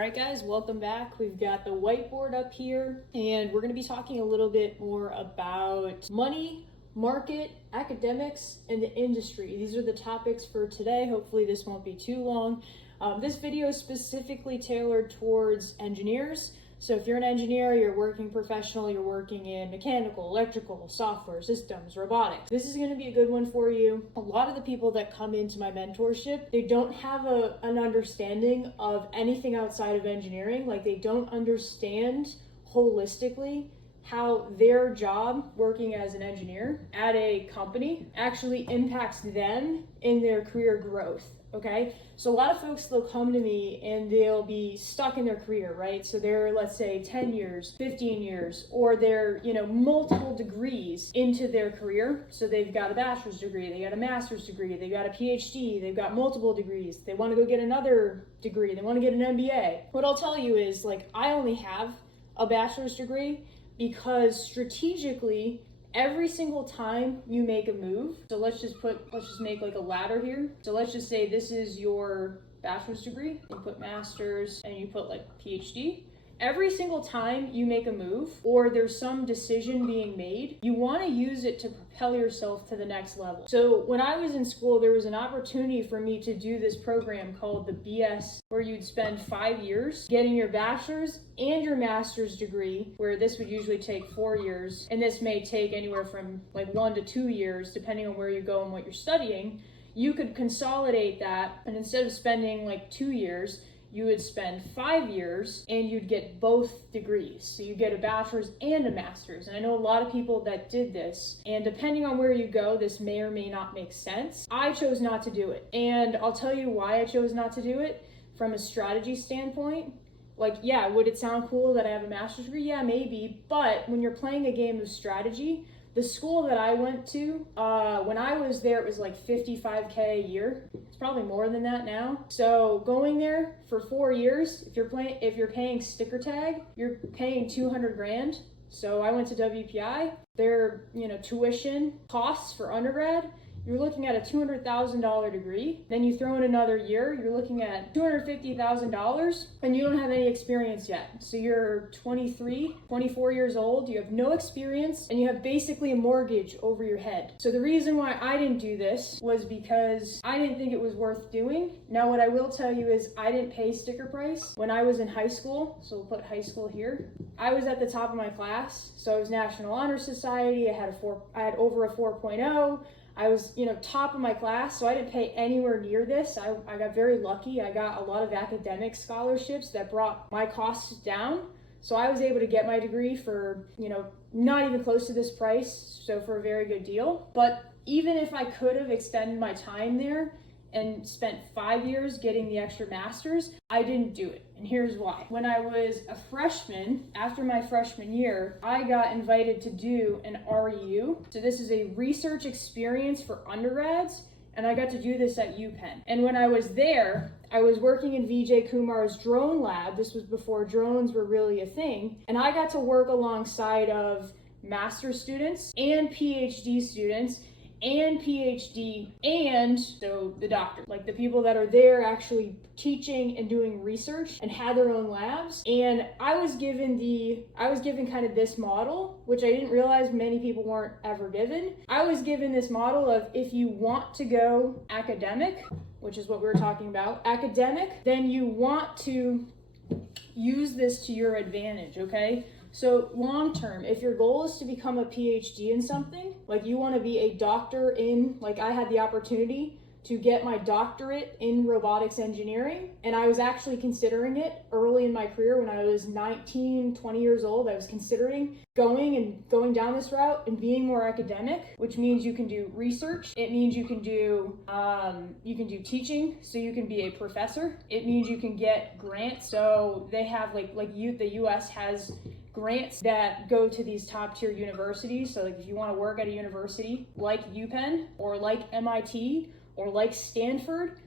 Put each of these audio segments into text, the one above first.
right, guys, welcome back. We've got the whiteboard up here, and we're going to be talking a little bit more about money, market, academics, and the industry. These are the topics for today. Hopefully this won't be too long. This video is specifically tailored towards engineers. So if you're an engineer, you're a working professional, you're working in mechanical, electrical, software, systems, robotics, this is going to be a good one for you. A lot of the people that come into my mentorship, they don't have an understanding of anything outside of engineering. Like, they don't understand holistically how their job working as an engineer at a company actually impacts them in their career growth. Okay, so a lot of folks, they'll come to me and they'll be stuck in their career, right? So they're, let's say, 10 years, 15 years, or they're, multiple degrees into their career. So they've got a bachelor's degree, they got a master's degree, they got a PhD, they've got multiple degrees. They want to go get another degree, they want to get an MBA. What I'll tell you is, I only have a bachelor's degree because strategically, every single time you make a move, so let's just make like a ladder here. So let's just say this is your bachelor's degree, you put master's and you put like PhD. Every single time you make a move or there's some decision being made, you want to use it to propel yourself to the next level. So when I was in school, there was an opportunity for me to do this program called the BS, where you'd spend 5 years getting your bachelor's and your master's degree, where this would usually take 4 years, and this may take anywhere from like 1 to 2 years, depending on where you go and what you're studying. You could consolidate that, and instead of spending like 2 years, you would spend 5 years and you'd get both degrees. So you get a bachelor's and a master's. And I know a lot of people that did this, and depending on where you go, this may or may not make sense. I chose not to do it. And I'll tell you why I chose not to do it from a strategy standpoint. Yeah, would it sound cool that I have a master's degree? Yeah, maybe. But when you're playing a game of strategy, the school that I went to, when I was there, it was like $55K a year. It's probably more than that now. So going there for 4 years, if you're paying sticker tag, you're paying 200 grand. So I went to WPI. Their, tuition costs for undergrad, you're looking at a $200,000 degree. Then you throw in another year, you're looking at $250,000, and you don't have any experience yet. So you're 23, 24 years old, you have no experience, and you have basically a mortgage over your head. So the reason why I didn't do this was because I didn't think it was worth doing. Now, what I will tell you is I didn't pay sticker price when I was in high school. So we'll put high school here. I was at the top of my class. So I was National Honor Society. I had over a 4.0. I was, top of my class, so I didn't pay anywhere near this. I got very lucky. I got a lot of academic scholarships that brought my costs down. So I was able to get my degree for, not even close to this price, so for a very good deal. But even if I could have extended my time there and spent 5 years getting the extra master's, I didn't do it. And here's why. When I was a freshman, after my freshman year, I got invited to do an REU. So this is a research experience for undergrads, and I got to do this at UPenn. And when I was there, I was working in Vijay Kumar's drone lab. This was before drones were really a thing. And I got to work alongside of master's students and PhD students and PhD, and so the doctor, like the people that are there actually teaching and doing research and had their own labs. And I was given kind of this model, which I didn't realize many people weren't ever given. I was given this model of, if you want to go academic, which is what we were talking about, academic, then you want to use this to your advantage, okay? So long term, if your goal is to become a PhD in something, like you want to be a doctor in, like I had the opportunity to get my doctorate in robotics engineering, and I was actually considering it early in my career when I was 19, 20 years old. I was considering going down this route and being more academic, which means you can do research. It means you can do teaching, so you can be a professor. It means you can get grants. So they have the US has grants that go to these top tier universities. So if you want to work at a university like UPenn or like MIT or like Stanford,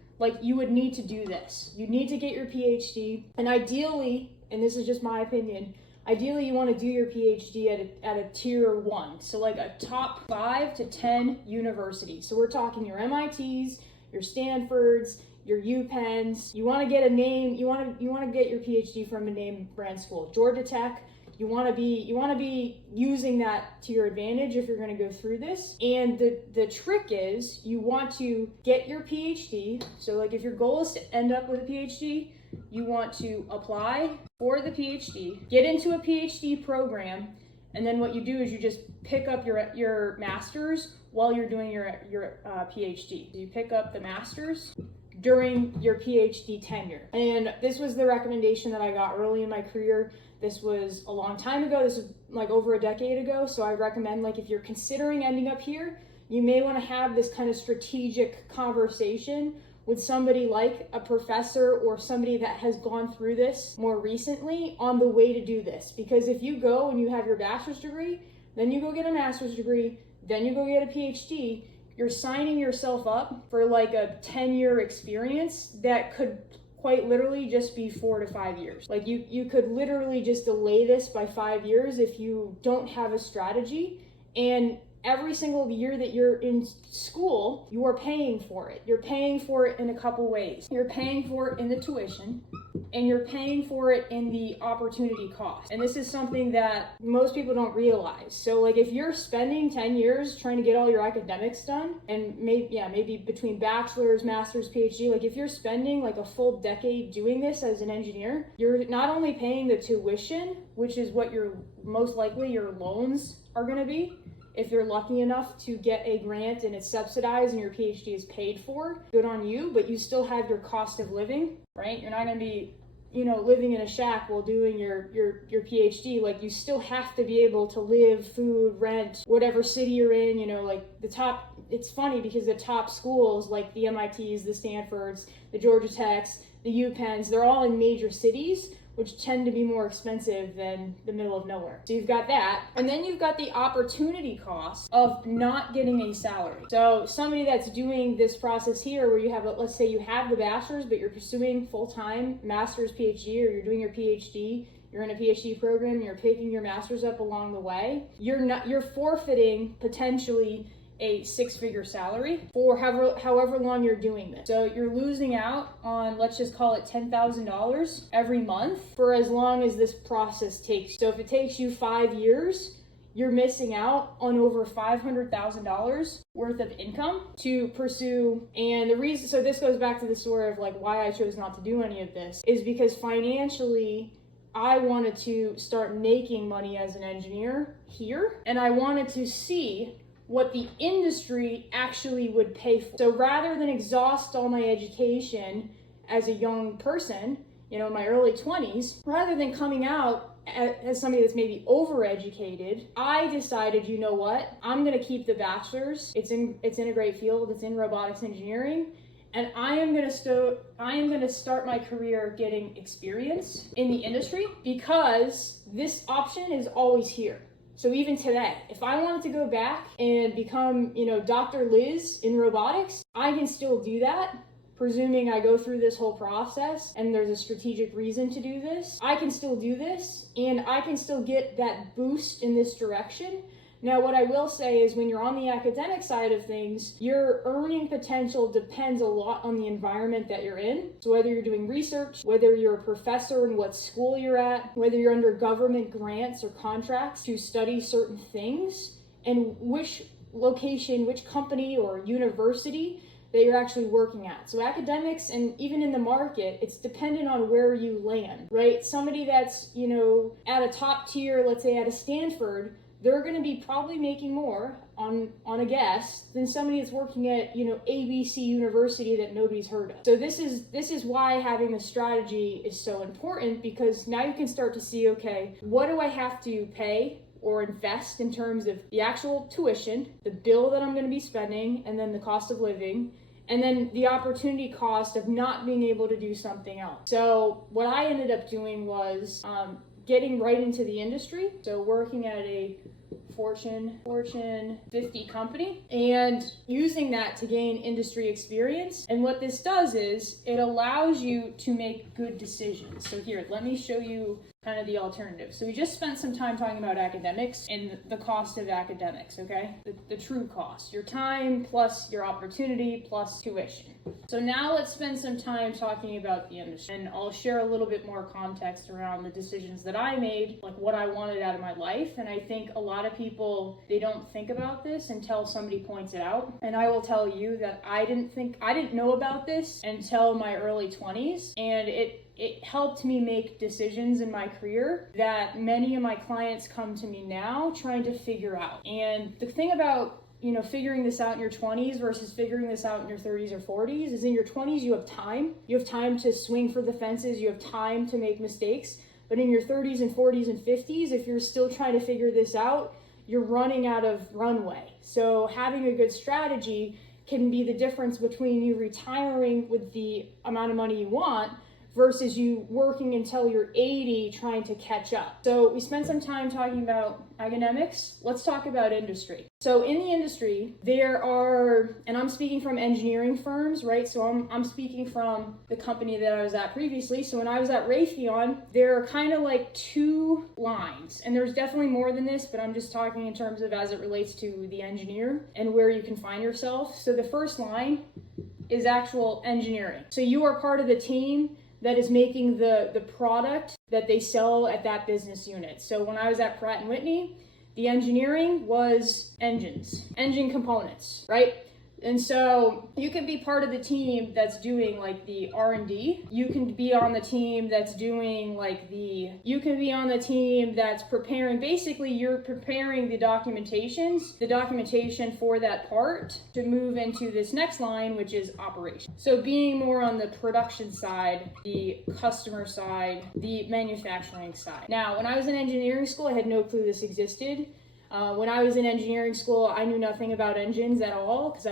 you would need to do this. You need to get your PhD, and ideally, and this is just my opinion, ideally you want to do your PhD at a tier 1, so like a top 5 to 10 university. So we're talking your MITs, your Stanfords, your UPenns. You want to get a name, you want to get your PhD from a name brand school. Georgia Tech. You want to be using that to your advantage if you're going to go through this. And the trick is you want to get your PhD. So like if your goal is to end up with a PhD, you want to apply for the PhD, get into a PhD program, and then what you do is you just pick up your master's while you're doing your PhD. So you pick up the master's during your PhD tenure. And this was the recommendation that I got early in my career. This was a long time ago. This was like over a decade ago. So I recommend, like, if you're considering ending up here, you may want to have this kind of strategic conversation with somebody like a professor or somebody that has gone through this more recently on the way to do this. Because if you go and you have your bachelor's degree, then you go get a master's degree, then you go get a PhD, you're signing yourself up for like a 10-year experience that could quite literally just be 4 to 5 years. Like you could literally just delay this by 5 years if you don't have a strategy. And every single year that you're in school, you are paying for it. You're paying for it in a couple ways. You're paying for it in the tuition, and you're paying for it in the opportunity cost. And this is something that most people don't realize. So like if you're spending 10 years trying to get all your academics done, and maybe between bachelor's, master's, PhD, like if you're spending like a full decade doing this as an engineer, you're not only paying the tuition, which is what your most likely your loans are gonna be, if you're lucky enough to get a grant and it's subsidized and your PhD is paid for, good on you, but you still have your cost of living, right? You're not gonna be, living in a shack while doing your PhD. Like you still have to be able to live, food, rent, whatever city you're in, it's funny because the top schools like the MITs, the Stanfords, the Georgia Techs, the UPenns, they're all in major cities, which tend to be more expensive than the middle of nowhere. So you've got that. And then you've got the opportunity cost of not getting a salary. So somebody that's doing this process here where you have, let's say you have the bachelor's, but you're pursuing full-time master's, PhD, or you're doing your PhD, you're in a PhD program, you're picking your master's up along the way, you're forfeiting potentially a 6-figure salary for however long you're doing this. So you're losing out on, let's just call it $10,000 every month for as long as this process takes. So if it takes you 5 years, you're missing out on over $500,000 worth of income to pursue. And the reason, so this goes back to the story of like why I chose not to do any of this, is because financially, I wanted to start making money as an engineer here, and I wanted to see what the industry actually would pay for. So rather than exhaust all my education as a young person, in my early 20s, rather than coming out as somebody that's maybe overeducated, I decided, you know what? I'm gonna keep the bachelor's. It's in a great field. It's in robotics engineering. And I am gonna start my career getting experience in the industry because this option is always here. So even today, if I wanted to go back and become, Dr. Liz in robotics, I can still do that, presuming I go through this whole process and there's a strategic reason to do this. I can still do this, and I can still get that boost in this direction. Now, what I will say is when you're on the academic side of things, your earning potential depends a lot on the environment that you're in. So whether you're doing research, whether you're a professor and what school you're at, whether you're under government grants or contracts to study certain things, and which location, which company or university that you're actually working at. So academics, and even in the market, it's dependent on where you land, right? Somebody that's, at a top tier, let's say at a Stanford, they're going to be probably making more on a guess than somebody that's working at, ABC University that nobody's heard of. So this is why having a strategy is so important, because now you can start to see, okay, what do I have to pay or invest in terms of the actual tuition, the bill that I'm going to be spending, and then the cost of living, and then the opportunity cost of not being able to do something else. So what I ended up doing was getting right into the industry. So working at a Fortune 50 company and using that to gain industry experience. And what this does is it allows you to make good decisions. So here, let me show you kind of the alternative. So we just spent some time talking about academics and the cost of academics, okay? The true cost, your time plus your opportunity plus tuition. So now let's spend some time talking about the industry, and I'll share a little bit more context around the decisions that I made, like what I wanted out of my life. And I think a lot of people, they don't think about this until somebody points it out. And I will tell you that I didn't know about this until my early 20s, and it helped me make decisions in my career that many of my clients come to me now trying to figure out. And the thing about figuring this out in your 20s versus figuring this out in your 30s or 40s is in your 20s, you have time. You have time to swing for the fences. You have time to make mistakes. But in your 30s and 40s and 50s, if you're still trying to figure this out, you're running out of runway. So having a good strategy can be the difference between you retiring with the amount of money you want versus you working until you're 80 trying to catch up. So we spent some time talking about academics. Let's talk about industry. So in the industry, there are, and I'm speaking from engineering firms, right? So I'm speaking from the company that I was at previously. So when I was at Raytheon, there are kind of like two lines, and there's definitely more than this, but I'm just talking in terms of as it relates to the engineer and where you can find yourself. So the first line is actual engineering. So you are part of the team that is making the product that they sell at that business unit. So when I was at Pratt & Whitney, the engineering was engine components, right? And so you can be part of the team that's doing like the R&D. You can be on the team that's doing you can be on the team that's preparing, basically you're preparing the documentation for that part to move into this next line, which is operations. So being more on the production side, the customer side, the manufacturing side. Now, when I was in engineering school, I had no clue this existed. When I was in engineering school, I knew nothing about engines at all because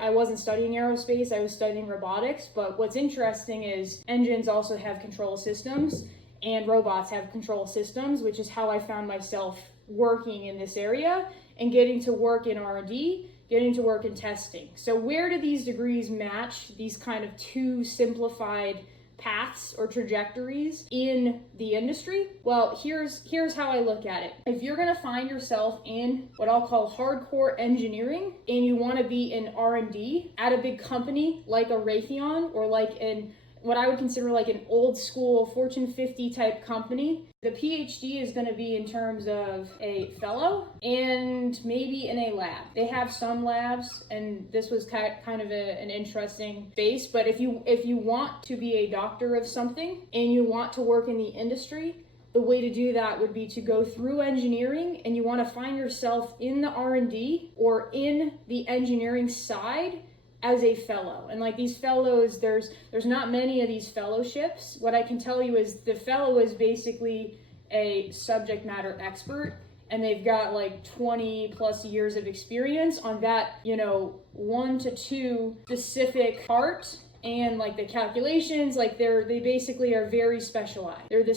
I wasn't studying aerospace, I was studying robotics. But what's interesting is engines also have control systems and robots have control systems, which is how I found myself working in this area and getting to work in R&D, getting to work in testing. So where do these degrees match these kind of two simplified paths or trajectories in the industry? Well, here's how I look at it. If you're going to find yourself in what I'll call hardcore engineering and you want to be in R&D at a big company like a Raytheon or like in what I would consider like an old school Fortune 50 type company, the PhD is going to be in terms of a fellow and maybe in a lab. They have some labs, and this was kind of an interesting space. But if you want to be a doctor of something and you want to work in the industry, the way to do that would be to go through engineering, and you want to find yourself in the R&D or in the engineering side as a fellow. And like these fellows, there's not many of these fellowships. What I can tell you is the fellow is basically a subject matter expert, and they've got like 20 plus years of experience on that, 1 to 2 specific part. And like the calculations, like they basically are very specialized. They're the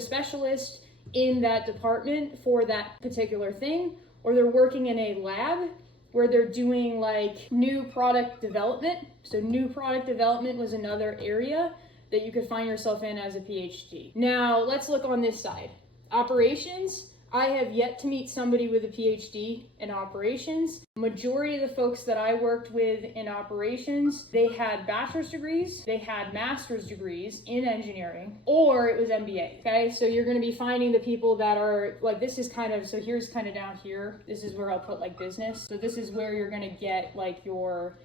specialist in that department for that particular thing, or they're working in a lab where they're doing like new product development. So new product development was another area that you could find yourself in as a PhD. Now let's look on this side. Operations. I have yet to meet somebody with a PhD in operations. Majority of the folks that I worked with in operations, they had bachelor's degrees, they had master's degrees in engineering, or it was MBA. Okay, so you're going to be finding the people that are like, this is kind of, so here's kind of down here. This is where I'll put like business. So this is where you're going to get like your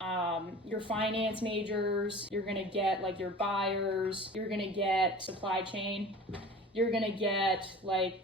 finance majors, you're going to get like your buyers, you're going to get supply chain. You're gonna get like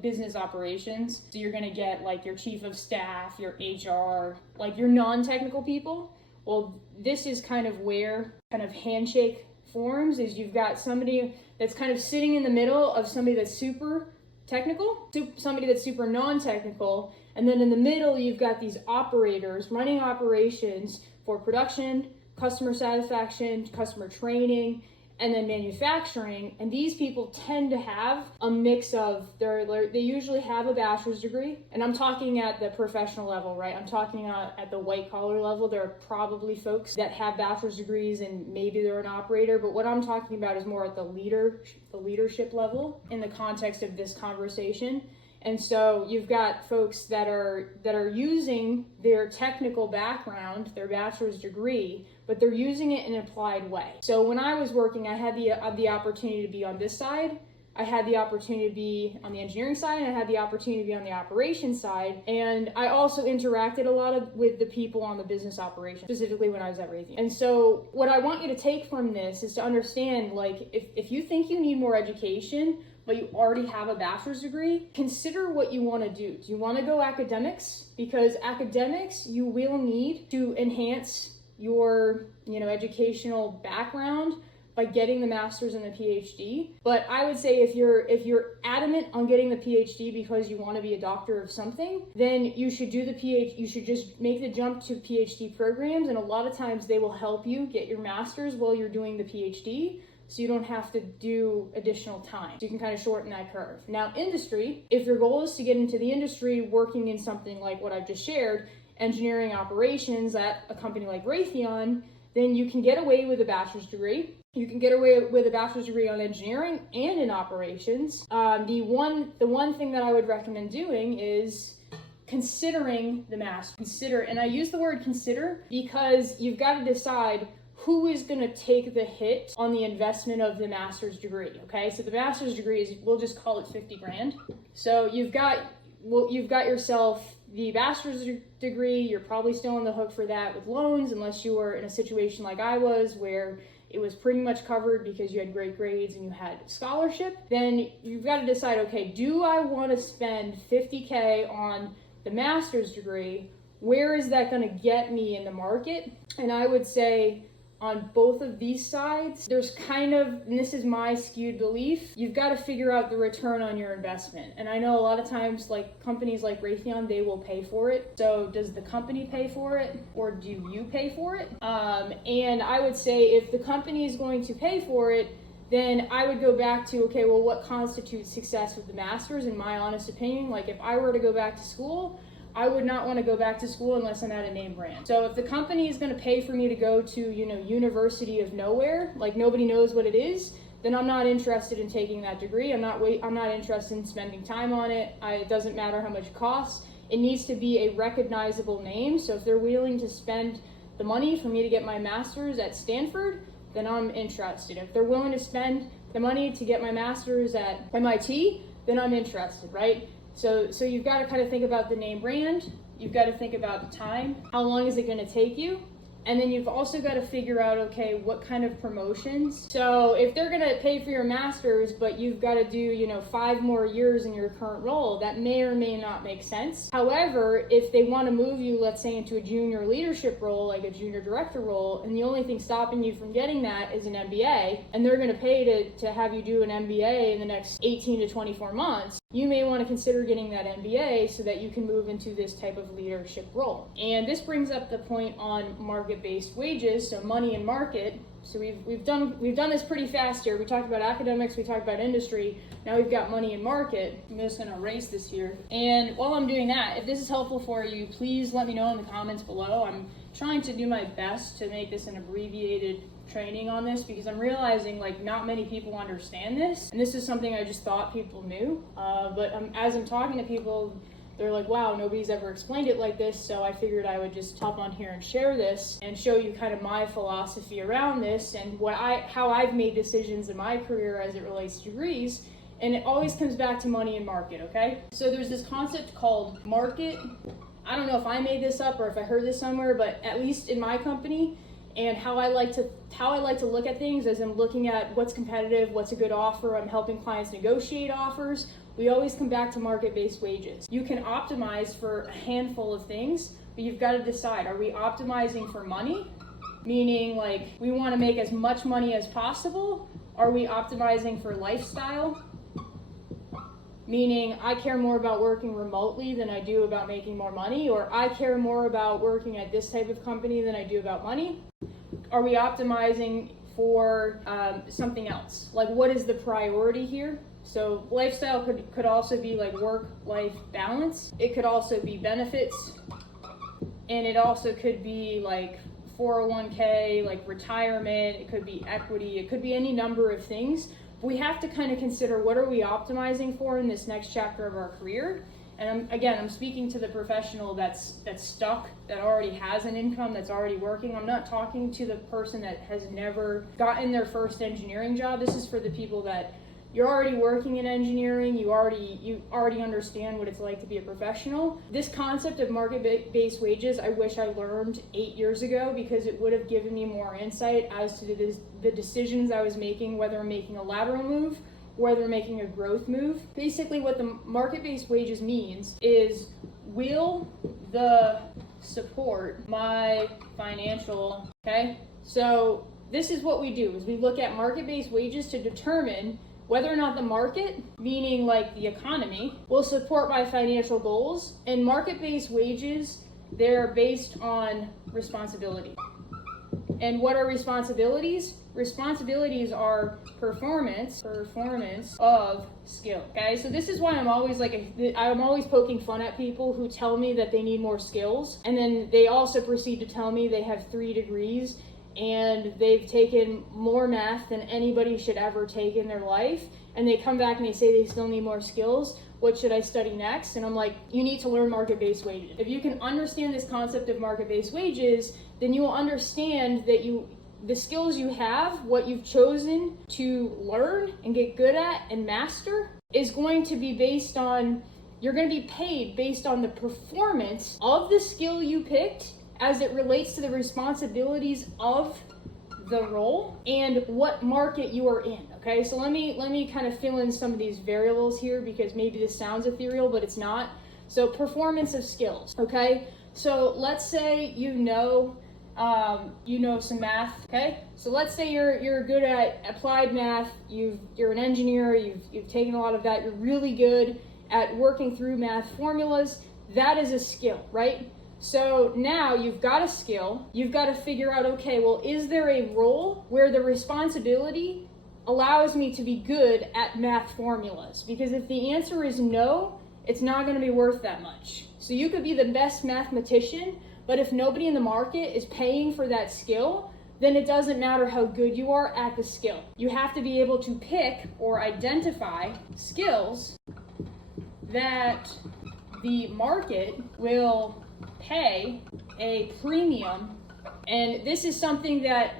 business operations. So you're gonna get like your chief of staff, your HR, like your non-technical people. Well, this is kind of where kind of handshake forms, is you've got somebody that's kind of sitting in the middle of somebody that's super technical, somebody that's super non-technical, and then in the middle you've got these operators running operations for production, customer satisfaction, customer training, and then manufacturing. And these people tend to have a mix of they usually have a bachelor's degree, and I'm talking at the professional level, right? I'm talking at the white collar level. There are probably folks that have bachelor's degrees and maybe they're an operator, but what I'm talking about is more at the leadership level in the context of this conversation. And so you've got folks that are using their technical background, their bachelor's degree, but they're using it in an applied way. So when I was working, I had the opportunity to be on this side. I had the opportunity to be on the engineering side, and I had the opportunity to be on the operations side. And I also interacted a lot with the people on the business operations, specifically when I was at Raytheon. And so what I want you to take from this is to understand, like, if you think you need more education, but you already have a bachelor's degree, consider what you want to do. Do you want to go academics? Because academics you will need to enhance your, educational background by getting the master's and the PhD. But I would say if you're adamant on getting the PhD because you want to be a doctor of something, then you should do the PhD. You should just make the jump to PhD programs, and a lot of times they will help you get your master's while you're doing the PhD. So you don't have to do additional time. So you can kind of shorten that curve. Now, industry, if your goal is to get into the industry working in something like what I've just shared, engineering operations at a company like Raytheon, then you can get away with a bachelor's degree. You can get away with a bachelor's degree on engineering and in operations. The one thing that I would recommend doing is considering the master. And I use the word consider because you've got to decide who is going to take the hit on the investment of the master's degree. Okay, so the master's degree is, we'll just call it 50 grand. So you've got yourself the bachelor's degree. You're probably still on the hook for that with loans, unless you were in a situation like I was, where it was pretty much covered because you had great grades and you had scholarship. Then you've got to decide, okay, do I want to spend 50K on the master's degree? Where is that going to get me in the market? And I would say, on both of these sides, there's and this is my skewed belief, you've got to figure out the return on your investment. And I know a lot of times, like companies like Raytheon, they will pay for it. So does the company pay for it, or do you pay for it? And I would say if the company is going to pay for it, then I would go back to, okay, well, what constitutes success with the master's? In my honest opinion, like if I were to go back to school, I would not want to go back to school unless I'm at a name brand. So if the company is going to pay for me to go to, University of Nowhere, like nobody knows what it is, then I'm not interested in taking that degree. I'm not interested in spending time on it. It doesn't matter how much it costs. It needs to be a recognizable name. So if they're willing to spend the money for me to get my master's at Stanford, then I'm interested. If they're willing to spend the money to get my master's at MIT, then I'm interested, right? So you've got to kind of think about the name brand. You've got to think about the time. How long is it going to take you? And then you've also got to figure out, okay, what kind of promotions. So if they're going to pay for your master's, but you've got to do, 5 more years in your current role, that may or may not make sense. However, if they want to move you, let's say, into a junior leadership role, like a junior director role, and the only thing stopping you from getting that is an MBA, and they're going to pay to have you do an MBA in the next 18 to 24 months, you may want to consider getting that MBA so that you can move into this type of leadership role. And this brings up the point on market-based wages, so money and market. So we've done this pretty fast here. We talked about academics, we talked about industry. Now we've got money and market. I'm just going to erase this here. And while I'm doing that, if this is helpful for you, please let me know in the comments below. I'm trying to do my best to make this an abbreviated training on this because I'm realizing like not many people understand this, and this is something I just thought people knew, but as I'm talking to people, they're like, wow, nobody's ever explained it like this, so I figured I would just hop on here and share this and show you kind of my philosophy around this and how I've made decisions in my career as it relates to degrees. And it always comes back to money and market, okay? So there's this concept called market. I don't know if I made this up or if I heard this somewhere, but at least in my company, and how I like to look at things as I'm looking at what's competitive, what's a good offer, I'm helping clients negotiate offers, we always come back to market-based wages. You can optimize for a handful of things, but you've got to decide, are we optimizing for money? Meaning like we want to make as much money as possible? Are we optimizing for lifestyle? Meaning I care more about working remotely than I do about making more money, or I care more about working at this type of company than I do about money? Are we optimizing for something else. Like, what is the priority here? So lifestyle could also be like work-life balance. It could also be benefits, and it also could be like 401k, like retirement. It could be equity. It could be any number of things. We have to kind of consider, what are we optimizing for in this next chapter of our career? And I'm speaking to the professional that's stuck, that already has an income, that's already working. I'm not talking to the person that has never gotten their first engineering job. This is for the people that you're already working in engineering, you already understand what it's like to be a professional. This concept of market-based wages, I wish I learned 8 years ago, because it would have given me more insight as to the decisions I was making, whether I'm making a lateral move, whether I'm making a growth move. Basically, what the market-based wages means is, will the support my financial, okay? So this is what we do, is we look at market-based wages to determine whether or not the market, meaning like the economy, will support my financial goals. And market-based wages, they're based on responsibility. And what are responsibilities? Responsibilities are performance of skill. Okay, so this is why I'm always poking fun at people who tell me that they need more skills, and then they also proceed to tell me they have 3 degrees and they've taken more math than anybody should ever take in their life, and they come back and they say they still need more skills. What should I study next? And I'm like, you need to learn market-based wages. If you can understand this concept of market-based wages, then you will understand that the skills you have, what you've chosen to learn and get good at and master, is going to be based on, you're going to be paid based on the performance of the skill you picked as it relates to the responsibilities of the role and what market you are in. Okay, so let me kind of fill in some of these variables here, because maybe this sounds ethereal, but it's not. So performance of skills. Okay, so let's say you know some math. Okay, so let's say you're good at applied math. You're an engineer. You've taken a lot of that. You're really good at working through math formulas. That is a skill, right? So now you've got a skill. You've got to figure out, okay, well, is there a role where the responsibility allows me to be good at math formulas? Because if the answer is no, it's not going to be worth that much. So you could be the best mathematician, but if nobody in the market is paying for that skill, then it doesn't matter how good you are at the skill. You have to be able to pick or identify skills that the market will pay a premium. And this is something that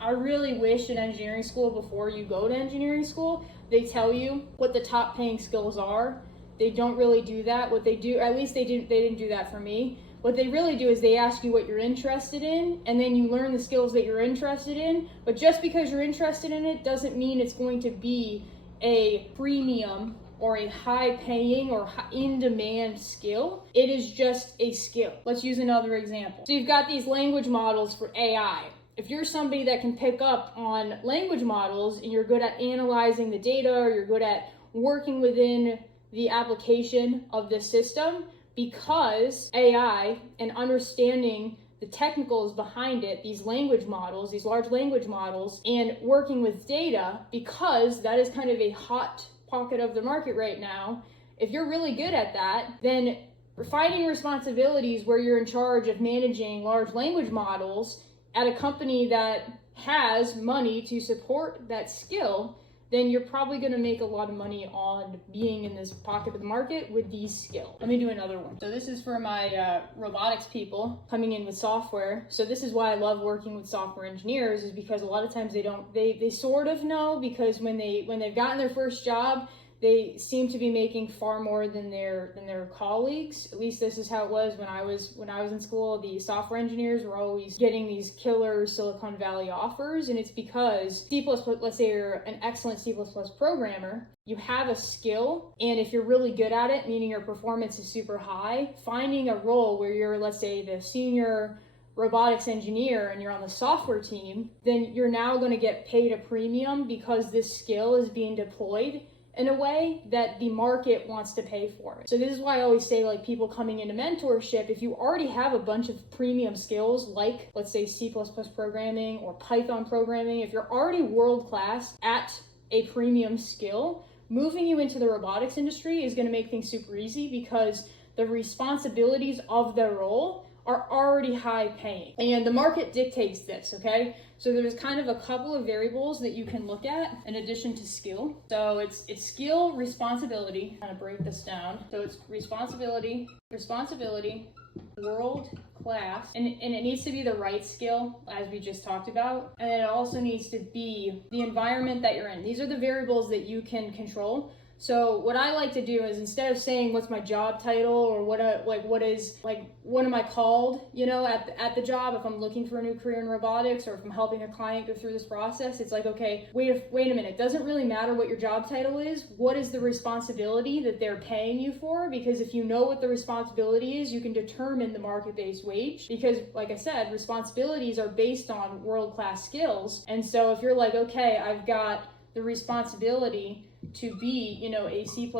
I really wish in engineering school, before you go to engineering school, they tell you what the top paying skills are. They don't really do that. What they do, at least they didn't do that for me. What they really do is they ask you what you're interested in, and then you learn the skills that you're interested in. But just because you're interested in it doesn't mean it's going to be a premium or a high-paying or in-demand skill. It is just a skill. Let's use another example. So you've got these language models for AI. If you're somebody that can pick up on language models and you're good at analyzing the data, or you're good at working within the application of the system, because AI and understanding the technicals behind it, these language models, these large language models, and working with data, because that is kind of a hot pocket of the market right now. If you're really good at that, then finding responsibilities where you're in charge of managing large language models at a company that has money to support that skill, then you're probably going to make a lot of money on being in this pocket of the market with these skills. Let me do another one. So this is for my robotics people coming in with software. So this is why I love working with software engineers, is because a lot of times they sort of know, because when they've gotten their first job, they seem to be making far more than their colleagues. At least this is how it was when I was in school. The software engineers were always getting these killer Silicon Valley offers, and it's because C++, let's say you're an excellent C++ programmer, you have a skill, and if you're really good at it, meaning your performance is super high, finding a role where you're, let's say, the senior robotics engineer and you're on the software team, then you're now going to get paid a premium because this skill is being deployed in a way that the market wants to pay for it. So this is why I always say, like, people coming into mentorship, if you already have a bunch of premium skills, like let's say C++ programming or Python programming, if you're already world class at a premium skill, moving you into the robotics industry is going to make things super easy because the responsibilities of the role are already high paying. And the market dictates this, okay? So there's kind of a couple of variables that you can look at in addition to skill. So it's skill, responsibility. Kind of break this down. So it's responsibility, world class, and it needs to be the right skill, as we just talked about. And it also needs to be the environment that you're in. These are the variables that you can control. So what I like to do is, instead of saying what's my job title or what am I called, you know, at the job, if I'm looking for a new career in robotics or if I'm helping a client go through this process, it's like, okay, wait a minute. It doesn't really matter what your job title is. What is the responsibility that they're paying you for? Because if you know what the responsibility is, you can determine the market-based wage. Because like I said, responsibilities are based on world-class skills. And so if you're like, okay, I've got the responsibility to be, you know, a C++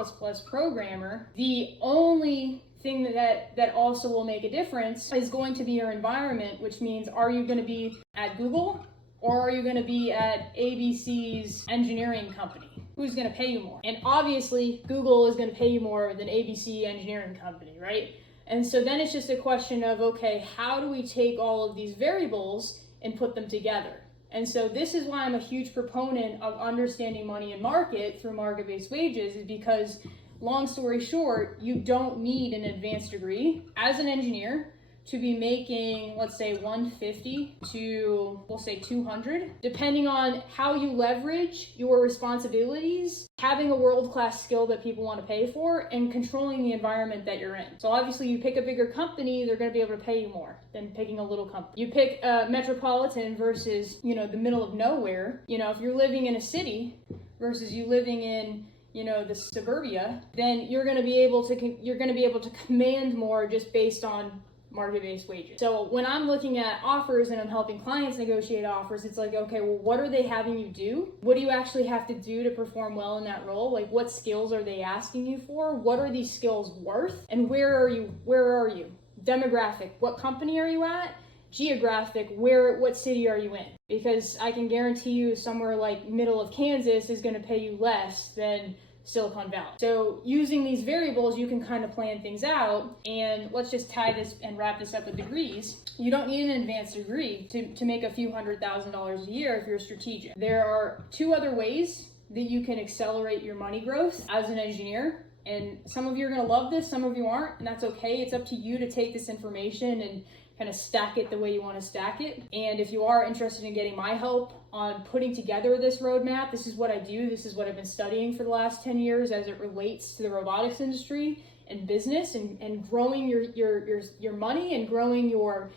programmer, the only thing that also will make a difference is going to be your environment, which means, are you going to be at Google or are you going to be at ABC's engineering company? Who's going to pay you more? And obviously Google is going to pay you more than ABC engineering company, right? And so then it's just a question of, okay, how do we take all of these variables and put them together? And so this is why I'm a huge proponent of understanding money and market through market-based wages, is because, long story short, you don't need an advanced degree as an engineer to be making, let's say, 150 to, we'll say, 200, depending on how you leverage your responsibilities, having a world-class skill that people want to pay for, and controlling the environment that you're in. So obviously you pick a bigger company, they're going to be able to pay you more than picking a little company. You pick a metropolitan versus, you know, the middle of nowhere. You know, if you're living in a city versus you living in, you know, the suburbia, then you're going to be able to command more just based on market-based wages. So when I'm looking at offers and I'm helping clients negotiate offers, it's like, okay, well, what are they having you do? What do you actually have to do to perform well in that role? Like, what skills are they asking you for? What are these skills worth? And where are you? Demographic, what company are you at? Geographic, what city are you in? Because I can guarantee you somewhere like middle of Kansas is going to pay you less than Silicon Valley. So using these variables, you can kind of plan things out. And let's just tie this and wrap this up with degrees. You don't need an advanced degree to make a few $100,000s a year if you're strategic. There are two other ways that you can accelerate your money growth as an engineer. And some of you are going to love this, some of you aren't, and that's okay. It's up to you to take this information and kind of stack it the way you want to stack it. And if you are interested in getting my help on putting together this roadmap, this is what I do. This is what I've been studying for the last 10 years as it relates to the robotics industry and business and growing your money and growing your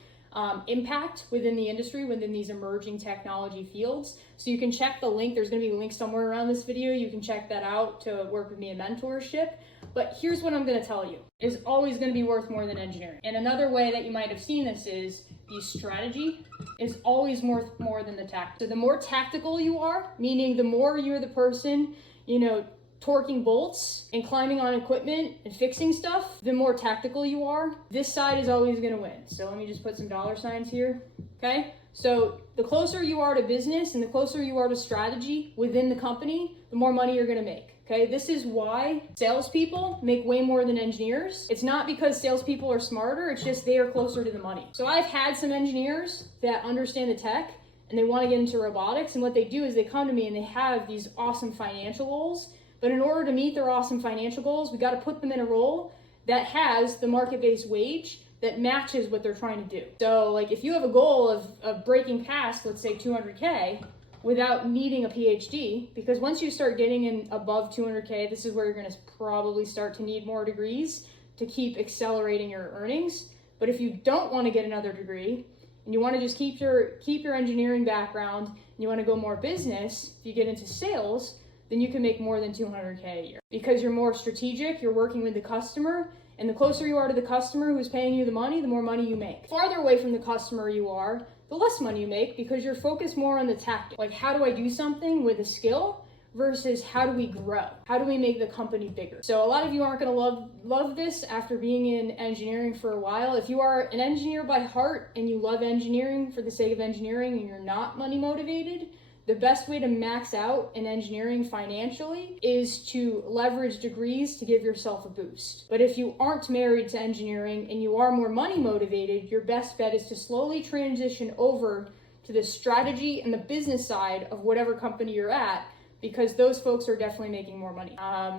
impact within the industry, within these emerging technology fields. So you can check the link. There's going to be a link somewhere around this video. You can check that out to work with me in mentorship. But here's what I'm going to tell you. It's always going to be worth more than engineering. And another way that you might have seen this is the strategy is always worth more than the tactic. So the more tactical you are, meaning the more you're the person, you know, torquing bolts and climbing on equipment and fixing stuff, the more tactical you are, this side is always going to win. So let me just put some dollar signs here. Okay. So the closer you are to business and the closer you are to strategy within the company, the more money you're going to make. Okay, this is why salespeople make way more than engineers. It's not because salespeople are smarter, it's just they are closer to the money. So I've had some engineers that understand the tech and they want to get into robotics, and what they do is they come to me and they have these awesome financial goals. But in order to meet their awesome financial goals, we got to put them in a role that has the market-based wage that matches what they're trying to do. So like if you have a goal of breaking past, let's say 200K, without needing a PhD, because once you start getting in above 200K, this is where you're going to probably start to need more degrees to keep accelerating your earnings. But if you don't want to get another degree and you want to just keep your engineering background and you want to go more business, if you get into sales, then you can make more than 200K a year because you're more strategic, you're working with the customer, and the closer you are to the customer who's paying you the more money you make. Farther away from the customer you are, the less money you make because you're focused more on the tactic. Like, how do I do something with a skill versus how do we grow? How do we make the company bigger? So a lot of you aren't going to love this after being in engineering for a while. If you are an engineer by heart and you love engineering for the sake of engineering and you're not money motivated, the best way to max out in engineering financially is to leverage degrees to give yourself a boost. But if you aren't married to engineering and you are more money motivated, your best bet is to slowly transition over to the strategy and the business side of whatever company you're at, because those folks are definitely making more money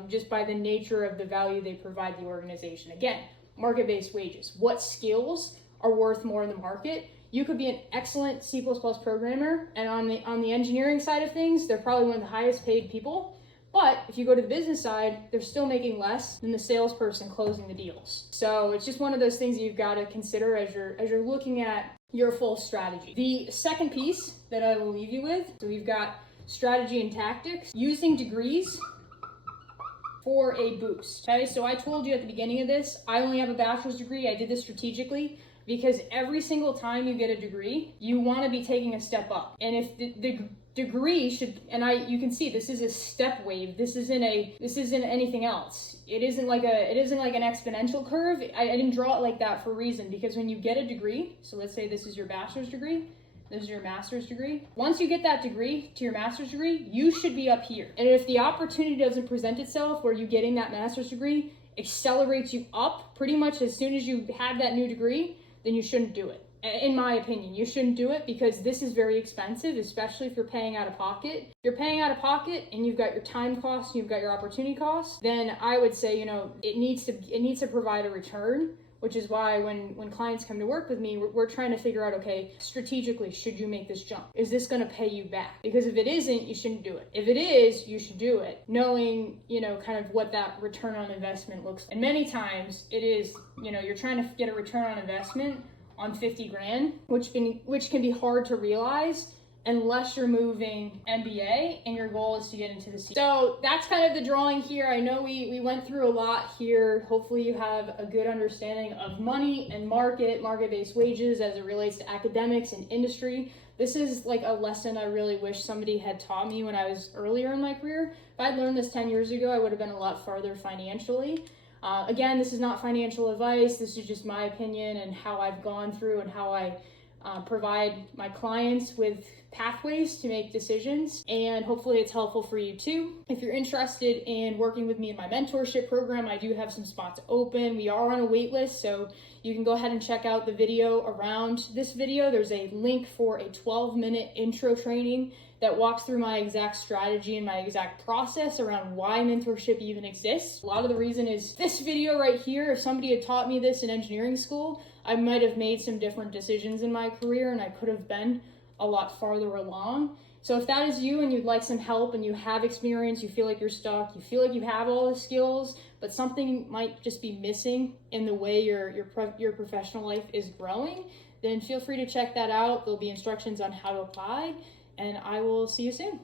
just by the nature of the value they provide the organization. Again, market-based wages. What skills are worth more in the market? You could be an excellent C++ programmer, and on the engineering side of things, they're probably one of the highest paid people. But if you go to the business side, they're still making less than the salesperson closing the deals. So it's just one of those things that you've got to consider as you're looking at your full strategy. The second piece that I will leave you with, so we've got strategy and tactics, using degrees for a boost. Okay, so I told you at the beginning of this, I only have a bachelor's degree. I did this strategically because every single time you get a degree, you want to be taking a step up. And if the degree should, you can see this is a step wave. This isn't anything else. It isn't like an exponential curve. I didn't draw it like that for a reason, because when you get a degree, so let's say this is your bachelor's degree, this is your master's degree. Once you get that degree to your master's degree, you should be up here. And if the opportunity doesn't present itself where you getting that master's degree accelerates you up pretty much as soon as you have that new degree, then you shouldn't do it. In my opinion, you shouldn't do it, because this is very expensive, especially if you're paying out of pocket. If you're paying out of pocket and you've got your time costs, and you've got your opportunity costs, then I would say, it needs to provide a return. Which is why when clients come to work with me, we're trying to figure out, okay, strategically, should you make this jump? Is this going to pay you back? Because if it isn't, you shouldn't do it. If it is, you should do it, knowing, kind of what that return on investment looks like. And many times it is, you're trying to get a return on investment on 50 grand, which can be hard to realize unless you're moving MBA and your goal is to get into the C. So that's kind of the drawing here. I know we went through a lot here. Hopefully you have a good understanding of money and market-based wages as it relates to academics and industry. This is like a lesson I really wish somebody had taught me when I was earlier in my career. If I'd learned this 10 years ago, I would have been a lot farther financially. Again, this is not financial advice. This is just my opinion and how I've gone through and how I provide my clients with pathways to make decisions, and hopefully it's helpful for you too. If you're interested in working with me in my mentorship program, I do have some spots open. We are on a wait list, so you can go ahead and check out the video around this video. There's a link for a 12-minute intro training that walks through my exact strategy and my exact process around why mentorship even exists. A lot of the reason is this video right here. If somebody had taught me this in engineering school, I might have made some different decisions in my career, and I could have been a lot farther along. So if that is you and you'd like some help and you have experience, you feel like you're stuck, you feel like you have all the skills, but something might just be missing in the way your professional life is growing, then feel free to check that out. There'll be instructions on how to apply, and I will see you soon.